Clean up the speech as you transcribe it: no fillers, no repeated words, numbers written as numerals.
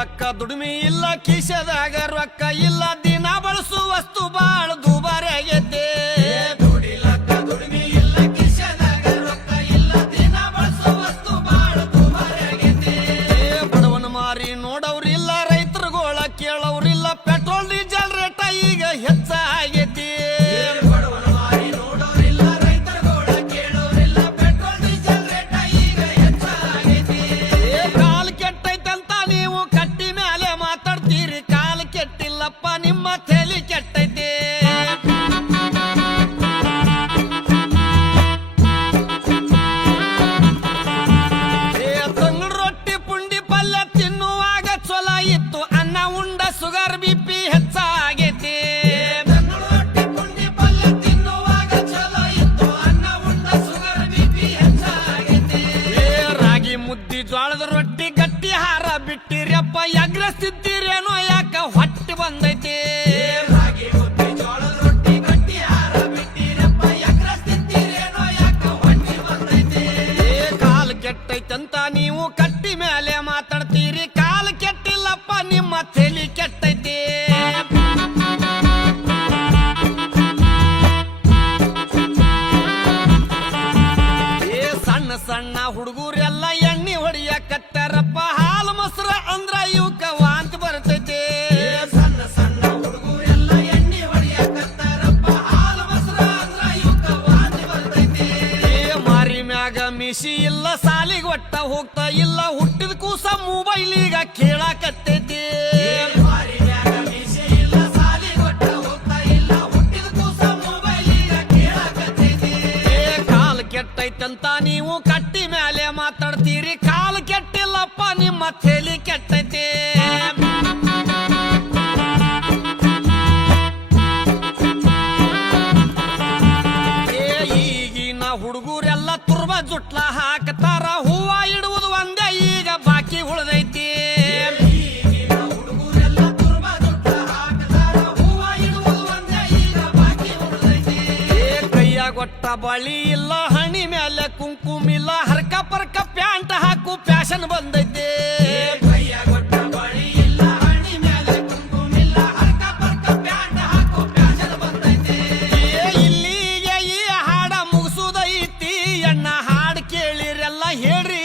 ದುಡಿಲಕ್ಕ ದುಡಿಮೆ ಇಲ್ಲ ಕಿಸೆದಾಗ ರೊಕ್ಕ ಇಲ್ಲ ದಿನ ಬಳಸು ವಸ್ತು ಬಾಳ ದುಬಾರಿ ಆಗೈತೆ ದುಡಿಲಕ್ಕ ದುಡಿಮೆ ಇಲ್ಲ ಕಿಸೆದಾಗ ರೊಕ್ಕ ಇಲ್ಲ ದಿನ ಬಳಸು ವಸ್ತು ಬಾಳ ದುಬಾರಿ ಆಗೈತೆ ಬಡವನ ಮಾರಿ ನೋಡವ್ರಿಲ್ಲ ರೈತರುಗೋಳ ಕೇಳವ್ರಿಲ್ಲ ಪೆಟ್ರೋಲ್ ಡೀಸೆಲ್ ರೇಟ ಈಗ ಹೆಚ್ಚಾಗೈತಿ ನಿಮ್ಮ ತಲೆ ಕೆಟ್ಟೈತೆ ತಂಗಳು ರೊಟ್ಟಿ ಪುಂಡಿ ಪಲ್ಯ ತಿನ್ನುವಾಗ ಚೊಲ ಇತ್ತು ಅನ್ನ ಉಂಡ ಸುಗರ್ ಬಿಪಿ ಹೆಚ್ಚಾಗೈತಿ ರೊಟ್ಟಿ ಪುಂಡಿ ಪಲ್ಯ ತಿನ್ನುವಾಗ ಚೊಲ ಇತ್ತು ಅನ್ನ ಉಂಡ ಸುಗರ್ ಬಿಪಿ ಹೆಚ್ಚಾಗೈತಿ ರಾಗಿ ಮುದ್ದಿ ಜೋಳದ ರೊಟ್ಟಿ ಗಟ್ಟಿ ಹಾರ ಬಿಟ್ಟಿರಪ್ಪ ಎಗ್ರಸ್ತಿದ್ದೀರೇನೋ ಯಾಕ ಹೊಟ್ಟೆ ಬಂದೈತಿ ರಾಗಿ ಮುದ್ದೆ ಜೋಳದ ರೊಟ್ಟಿ ಗಟ್ಟಿ ಹಾರ ಬಿಟ್ಟಿರಪ್ಪ ಎಗ್ರಸ್ತಿದ್ದೀರೇನೋ ಯಾಕ ಹೊಟ್ಟೆ ಬಂದೈತಿ ಕಾಲು ಕೆಟ್ಟೈತಂತ ನೀವು ಕಟ್ಟಿ ಮೇಲೆ ಮಾತಾಡ್ತೀರಿ ಕಾಲು ಕೆಟ್ಟಿಲ್ಲಪ್ಪ ನಿಮ್ಮ ತಲೆ ಕೆಟ್ಟೈತಿ ಸಣ್ಣ ಸಣ್ಣ ಹುಡುಗರೆಲ್ಲ ಎಣ್ಣೆ ಹೊಡಿಯಕತ್ತಾರಪ್ಪ ಹಾಲು ಮೊಸರು ಅಂದ್ರ ಇವಕ್ಕ ವಾಂತಿ ಬರ್ತೈತಿ ಸಣ್ಣ ಸಣ್ಣ ಹುಡುಗರೆಲ್ಲ ಎಣ್ಣೆ ಹೊಡಿಯಕತ್ತಾರಪ್ಪ ಹಾಲು ಮೊಸರು ಅಂದ್ರ ಇವಕ್ಕ ವಾಂತಿ ಬರ್ತೈತಿ ಮಾರಿ ಮ್ಯಾಗ ಮಿಸಿ ಇಲ್ಲ ಸಾಲಿಗೆ ಒಟ್ಟ ಹೋಗ್ತಾ ಇಲ್ಲ ಹುಟ್ಟಿದ ಕೂಸ ಮೊಬೈಲ್ ಈಗ ಕೇಳಾಕತ್ತೈತಿ ಮಾರಿ ಮ್ಯಾಗ ಮಿಸಿ ಇಲ್ಲ ಸಾಲಿಗೆ ಒಟ್ಟ ಹೋಗ್ತಾ ಇಲ್ಲ ಹುಟ್ಟಿದ ಕೂಸ ಮೊಬೈಲ್ ಈಗ ಕೇಳಾಕತ್ತೈತಿ ಕಾಲು ಕೆಟ್ಟೈತಂತ ನೀವು ಕಟ್ಟಿ ಮೇಲೆ ಮಾತಾಡ್ತೀರಿ ಕಾಲು ಕೆಟ್ಟಿಲ್ಲಪ್ಪ ನಿಮ್ಮ ತಲೆ ಕೆಟ್ಟೈತಿ ಈಗಿನ ಹುಡುಗರೆಲ್ಲ ತುರ್ಬ ಜುಟ್ಲ ಹಾಕ್ತಾರ ಹೂವ ಇಡುವುದು ಒಂದೇ ಈಗ ಬಾಕಿ ಉಳ್ದೈತಿ ಹುಡುಗರೆಲ್ಲ ತುರ್ಬ ಜುಟ್ಲ ಹಾಕ್ತಾರ ಹೂವ ಇಡುವುದು ಒಂದೇ ಈಗ ಬಾಕಿ ಉಳ್ದೈತಿ ಕೈಯಾಗೊಟ್ಟ ಬಳಿ ಇಲ್ಲ ಹಣಿ ಮೇಲೆ ಕುಂಕುಮಿಲ್ಲ ಹರ್ಕ ಪರ್ಕ ಪ್ಯಾಂಟ್ ಹಾಕು ಫ್ಯಾಷನ್ ಬಂದೈತಿ ಕೈಯಾಗೊಟ್ಟ ಬಳಿ ಇಲ್ಲ ಹಣಿ ಮೇಲೆ ಕುಂಕುಮಿಲ್ಲ ಹರ್ಕ ಪರ್ಕ ಪ್ಯಾಂಟ್ ಹಾಕು ಫ್ಯಾಷನ್ ಬಂದೈತಿ ಇಲ್ಲಿಗೆ ಈ ಹಾಡ ಮುಗಿಸುದೈತಿ ಎಣ್ಣ ಹಾಡು ಕೇಳಿರೆಲ್ಲ ಹೇಳ್ರಿ